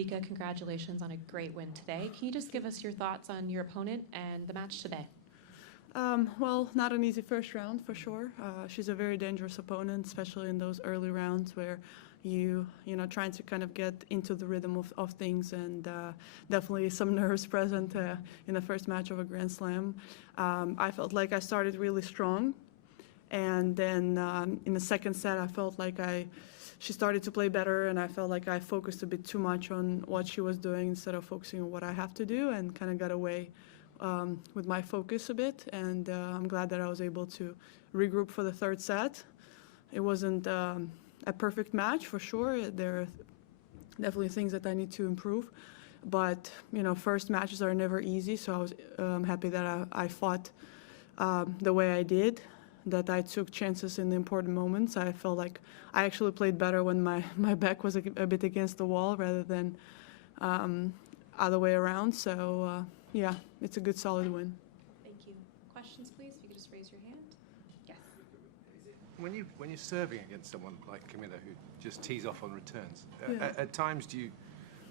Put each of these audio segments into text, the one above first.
Vika, congratulations on a great win today. Can you just give us your thoughts on your opponent and the match today? Well, not an easy first round for sure. She's a very dangerous opponent, especially in those early rounds where you know, trying to kind of get into the rhythm of things, and definitely some nerves present in the first match of a Grand Slam. I felt like I started really strong, and then in the second set I felt like she started to play better, and I felt like I focused a bit too much on what she was doing instead of focusing on what I have to do, and kind of got away with my focus a bit. And I'm glad that I was able to regroup for the third set. It wasn't a perfect match for sure. There are definitely things that I need to improve, but you know, first matches are never easy, so I was happy that I fought the way I did, that I took chances in the important moments. I felt like I actually played better when my back was a bit against the wall rather than other way around. So yeah, it's a good solid win. Thank you. Questions, please? If you could just raise your hand. Yes. When you're serving against someone like Camila, who just tees off on returns, Yeah. at times do you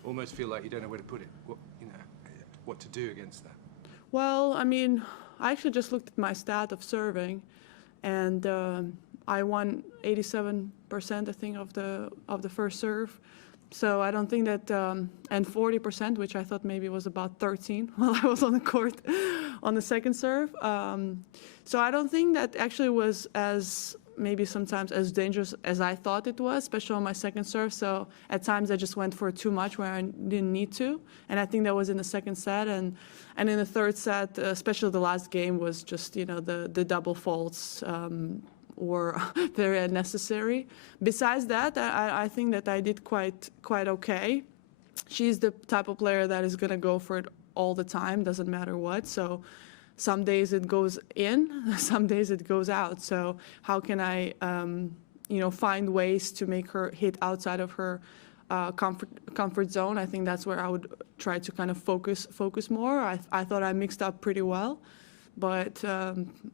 almost feel like you don't know where to put it? What to do against that? Well, I mean, I actually just looked at my stat of serving, and I won 87%, I think, of the first serve. So I don't think that, and 40%, which I thought maybe was about 13 while I was on the court on the second serve. So I don't think that actually was maybe sometimes as dangerous as I thought it was, especially on my second serve. So at times I just went for too much where I didn't need to. And I think that was in the second set. And in the third set, especially the last game, was just, you know, the double faults were very unnecessary. Besides that, I think that I did quite okay. She's the type of player that is going to go for it all the time, doesn't matter what. So some days it goes in, some days it goes out. So how can I, you know, find ways to make her hit outside of her comfort zone? I think that's where I would try to kind of focus more. I thought I mixed up pretty well, but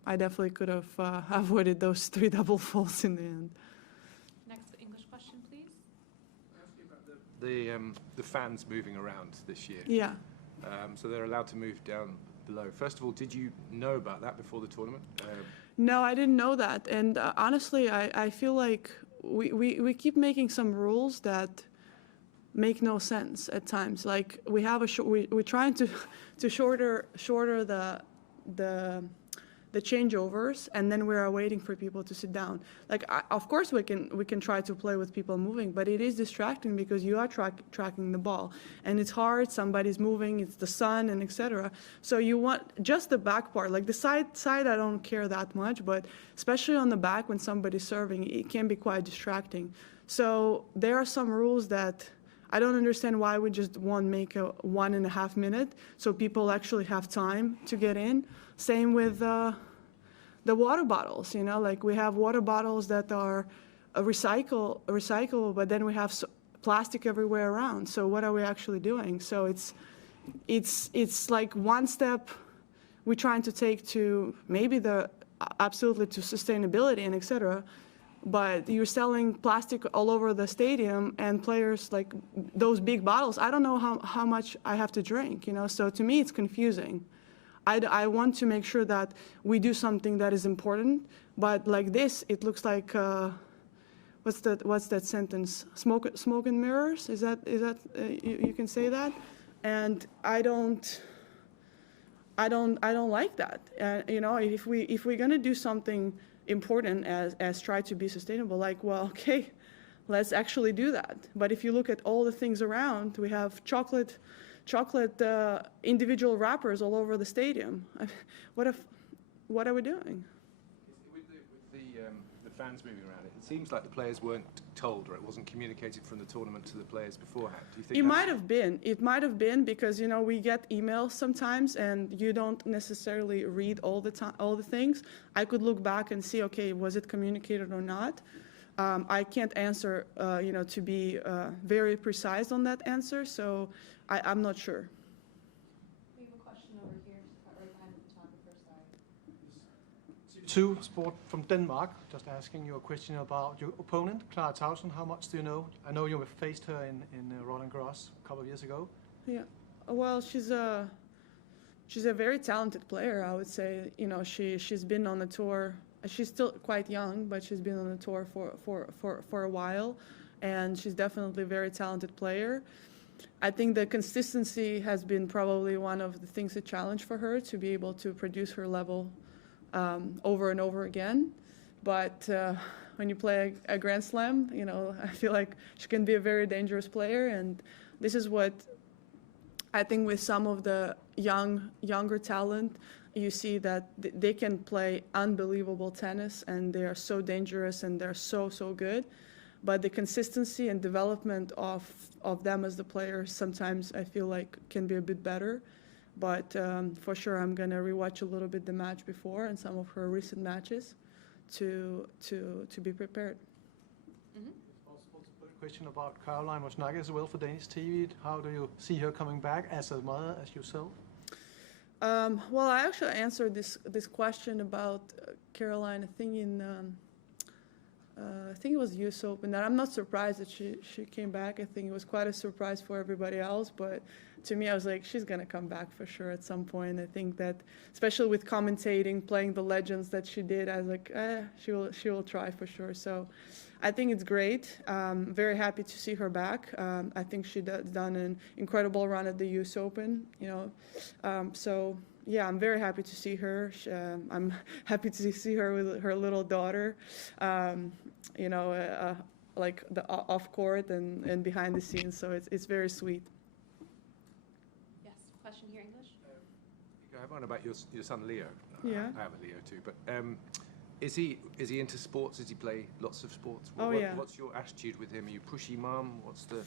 I definitely could have avoided those 3 double faults in the end. Next English question, please. Can I ask you about the fans moving around this year? Yeah. So they're allowed to move down below. First of all, did you know about that before the tournament? No, I didn't know that. And honestly, I feel like we keep making some rules that make no sense at times. Like we have we're trying to shorter the changeovers, and then we are waiting for people to sit down. Like of course we can try to play with people moving, but it is distracting because you are tracking the ball, and it's hard. Somebody's moving, it's the sun, and etc. So you want just the back part. Like the side I don't care that much, but especially on the back when somebody's serving, it can be quite distracting. So there are some rules that I don't understand why we just won't make a 1.5 minute so people actually have time to get in. Same with the water bottles, you know, like we have water bottles that are recyclable, but then we have plastic everywhere around. So what are we actually doing? So it's like one step we're trying to take to maybe absolutely to sustainability and etc. But you're selling plastic all over the stadium, and players, like those big bottles, I don't know how much I have to drink, you know? So to me, it's confusing. I want to make sure that we do something that is important, but like this, it looks like, what's that sentence? Smoke and mirrors? Is that you can say that? And I don't like that. You know, if we're gonna do something important as try to be sustainable, like, well, okay, let's actually do that. But if you look at all the things around, we have chocolate individual wrappers all over the stadium. What are we doing? With the fans moving around, it seems like the players weren't told, or it wasn't communicated from the tournament to the players beforehand. Do you think it might have been? It might have been because, you know, we get emails sometimes, and you don't necessarily read all the things. I could look back and see, okay, was it communicated or not? I can't answer, you know, to be very precise on that answer, so I'm not sure. We have a question over here, right behind the photographer's side. So Two sport from Denmark. Just asking you a question about your opponent, Clara Tauson. How much do you know? I know you faced her in Roland Garros a couple of years ago. Yeah. Well, she's a very talented player, I would say. You know, she's been on the tour. She's still quite young, but she's been on the tour for a while, and she's definitely a very talented player. I think the consistency has been probably one of the things, a challenge for her to be able to produce her level over and over again. But when you play a Grand Slam, you know, I feel like she can be a very dangerous player, and this is what I think with some of the younger talent, you see that they can play unbelievable tennis, and they are so dangerous, and they're so good. But the consistency and development of them as the players sometimes I feel like can be a bit better. But for sure, I'm gonna rewatch a little bit the match before and some of her recent matches to be prepared. Mm-hmm. Also, a question about Caroline Wozniacki as well for Danish TV. How do you see her coming back as a mother, as yourself? Well, I actually answered this question about Caroline, I think it was US Open, that I'm not surprised that she came back. I think it was quite a surprise for everybody else, but to me, I was like, she's going to come back for sure at some point. I think that, especially with commentating, playing the legends that she did, I was like, she will try for sure. So I think it's great. Very happy to see her back. I think she done an incredible run at the US Open, you know. So yeah, I'm very happy to see her. I'm happy to see her with her little daughter, you know, like the off court and behind the scenes. So it's very sweet. Yes, question here, English? I have one about your son Leo. Yeah. I have a Leo too, but is he into sports? Does he play lots of sports? Yeah. What's your attitude with him? Are you pushy mum? What's the...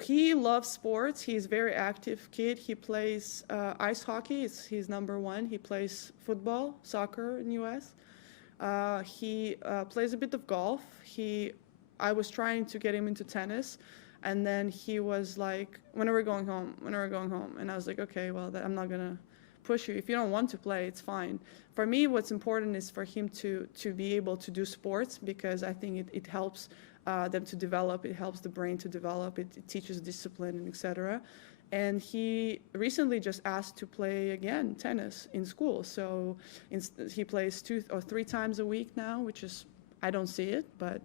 He loves sports. He's a very active kid. He plays ice hockey. He's number one. He plays football, soccer in US. He plays a bit of golf. I was trying to get him into tennis, and then he was like, when are we going home? When are we going home? And I was like, okay, well, I'm not gonna push you. If you don't want to play, it's fine. For me, what's important is for him to be able to do sports, because I think it helps them to develop. It helps the brain to develop. It teaches discipline and etc. And he recently just asked to play again tennis in school. So he plays 2 or 3 times a week now, which is, I don't see it, but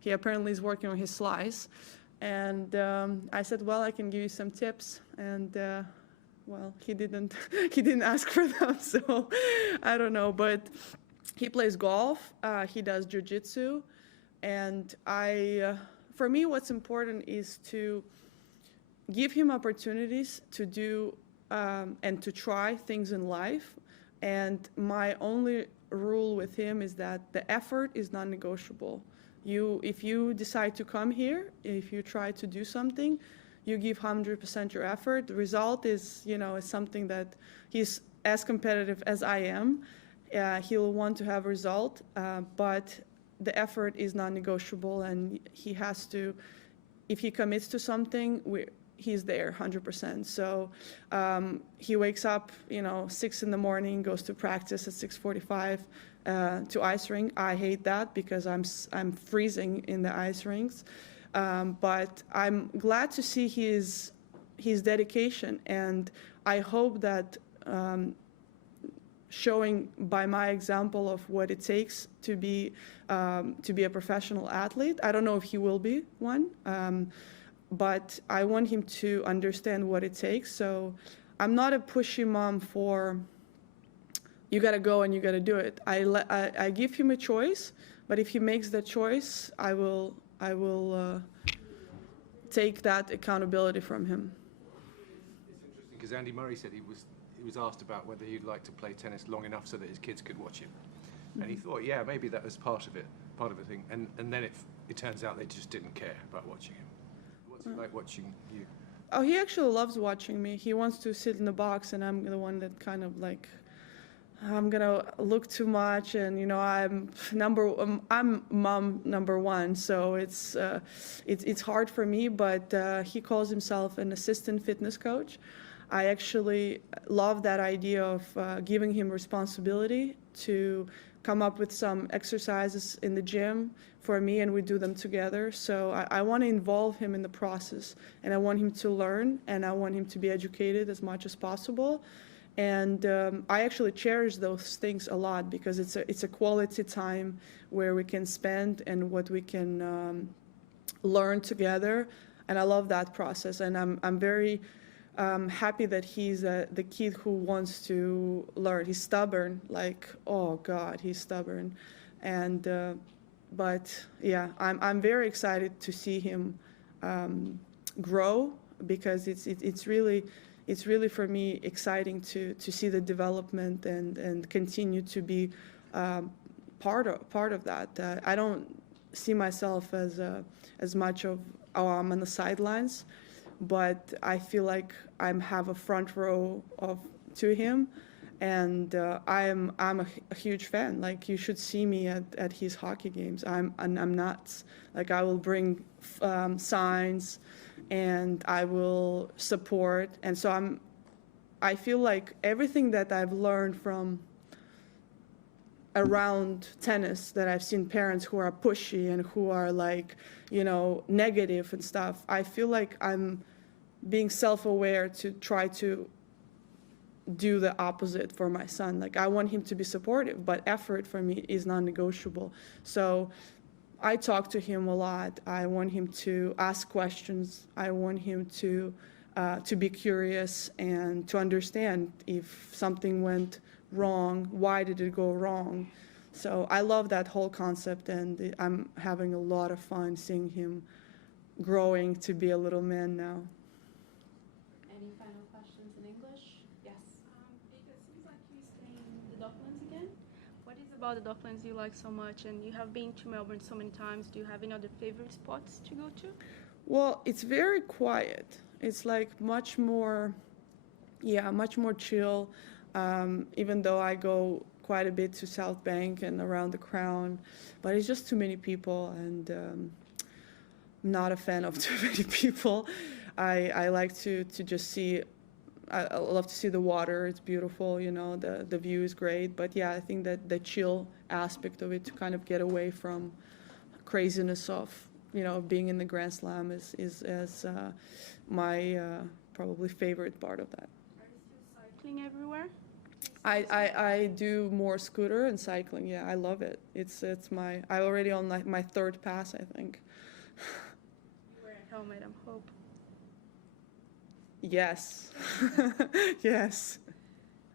he apparently is working on his slice. And I said, well, I can give you some tips. And well, he didn't ask for them, so I don't know. But he plays golf. He does jiu-jitsu. And for me, what's important is to give him opportunities to do and to try things in life. And my only rule with him is that the effort is non-negotiable. If you decide to come here, if you try to do something, you give 100% your effort. The result is, you know, is something that he's as competitive as I am. He'll want to have a result, but the effort is non-negotiable, and he has to, if he commits to something, he's there 100%. So he wakes up, you know, 6 in the morning, goes to practice at 6:45 to ice rink. I hate that because I'm freezing in the ice rinks. But I'm glad to see his dedication, and I hope that showing by my example of what it takes to be a professional athlete. I don't know if he will be one, but I want him to understand what it takes. So I'm not a pushy mom for you got to go and you got to do it. I give him a choice, but if he makes that choice, I will take that accountability from him. It's interesting because Andy Murray said he was asked about whether he'd like to play tennis long enough so that his kids could watch him, and he thought, yeah, maybe that was part of the thing, and then it turns out they just didn't care about watching him. What's it like watching you? Oh, he actually loves watching me. He wants to sit in the box, and I'm the one that kind of like, I'm gonna look too much, and you know, I'm mom number one, so it's hard for me. But he calls himself an assistant fitness coach. I actually love that idea of giving him responsibility to come up with some exercises in the gym for me, and we do them together. So I want to involve him in the process, and I want him to learn, and I want him to be educated as much as possible. And I actually cherish those things a lot because it's a quality time where we can spend and what we can learn together. And I love that process. And I'm very happy that he's the kid who wants to learn. He's stubborn, like, oh God, he's stubborn. And but yeah, I'm very excited to see him grow because it's really for me exciting to see the development and continue to be part of that. I don't see myself as much of I'm on the sidelines, but I feel like I have a front row to him, and I'm a huge fan. Like, you should see me at his hockey games. I'm nuts. Like, I will bring signs, and I will support. And so I feel like everything that I've learned from around tennis, that I've seen parents who are pushy and who are like, negative and stuff, I feel like I'm being self-aware to try to do the opposite for my son. Like, I want him to be supportive, but effort for me is non-negotiable. So I talk to him a lot. I want him to ask questions. I want him to be curious and to understand if something went wrong, why did it go wrong. So I love that whole concept, and I'm having a lot of fun seeing him growing to be a little man now. Any final questions in English? Yes. It seems like you're staying in the Docklands again. What is about the Docklands you like so much? And you have been to Melbourne so many times. Do you have any other favorite spots to go to? Well, it's very quiet. It's like much more chill. Even though I go quite a bit to South Bank and around the Crown, but it's just too many people, and I'm not a fan of too many people. I like to just see. I love to see the water. It's beautiful, the view is great. But yeah, I think that the chill aspect of it, to kind of get away from craziness of being in the Grand Slam, is my probably favorite part of that. Are you still cycling everywhere? I do more scooter and cycling. Yeah, I love it. I already on my third pass, I think. You wear a helmet, I hope. Yes. Yes.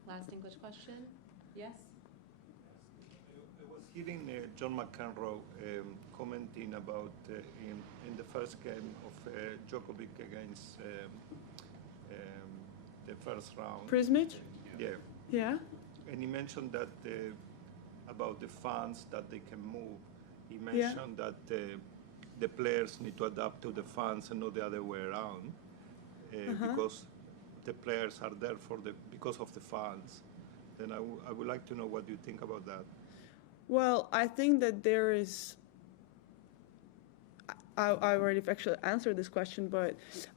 Last English question? Yes? I was hearing John McEnroe commenting about in the first game of Djokovic against the first round. Prismic? Yeah. Yeah. And he mentioned that about the fans, that they can move. He mentioned that the players need to adapt to the fans and not the other way around, because the players are there because of the fans. Then I would like to know what you think about that. Well, I think that there is. I already actually answered this question, but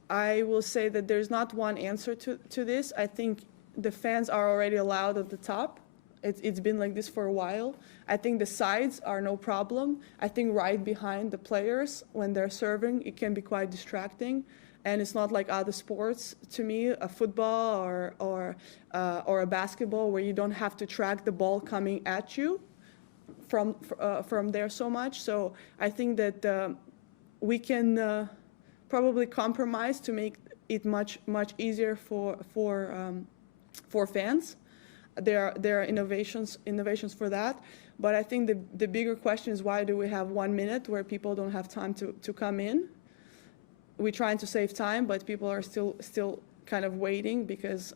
I will say that there's not one answer to this. I think the fans are already allowed at the top. It's been like this for a while. I think the sides are no problem. I think right behind the players, when they're serving, it can be quite distracting. And it's not like other sports to me, a football or a basketball, where you don't have to track the ball coming at you from there so much. So I think that we can probably compromise to make it much easier for fans. There are innovations for that, but I think the bigger question is, why do we have 1 minute where people don't have time to come in? We're trying to save time, but people are still kind of waiting, because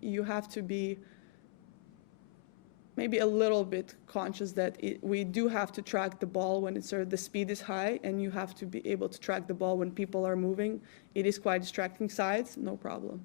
you have to be maybe a little bit conscious that we do have to track the ball when the speed is high, and you have to be able to track the ball when people are moving. It is quite distracting sides, no problem.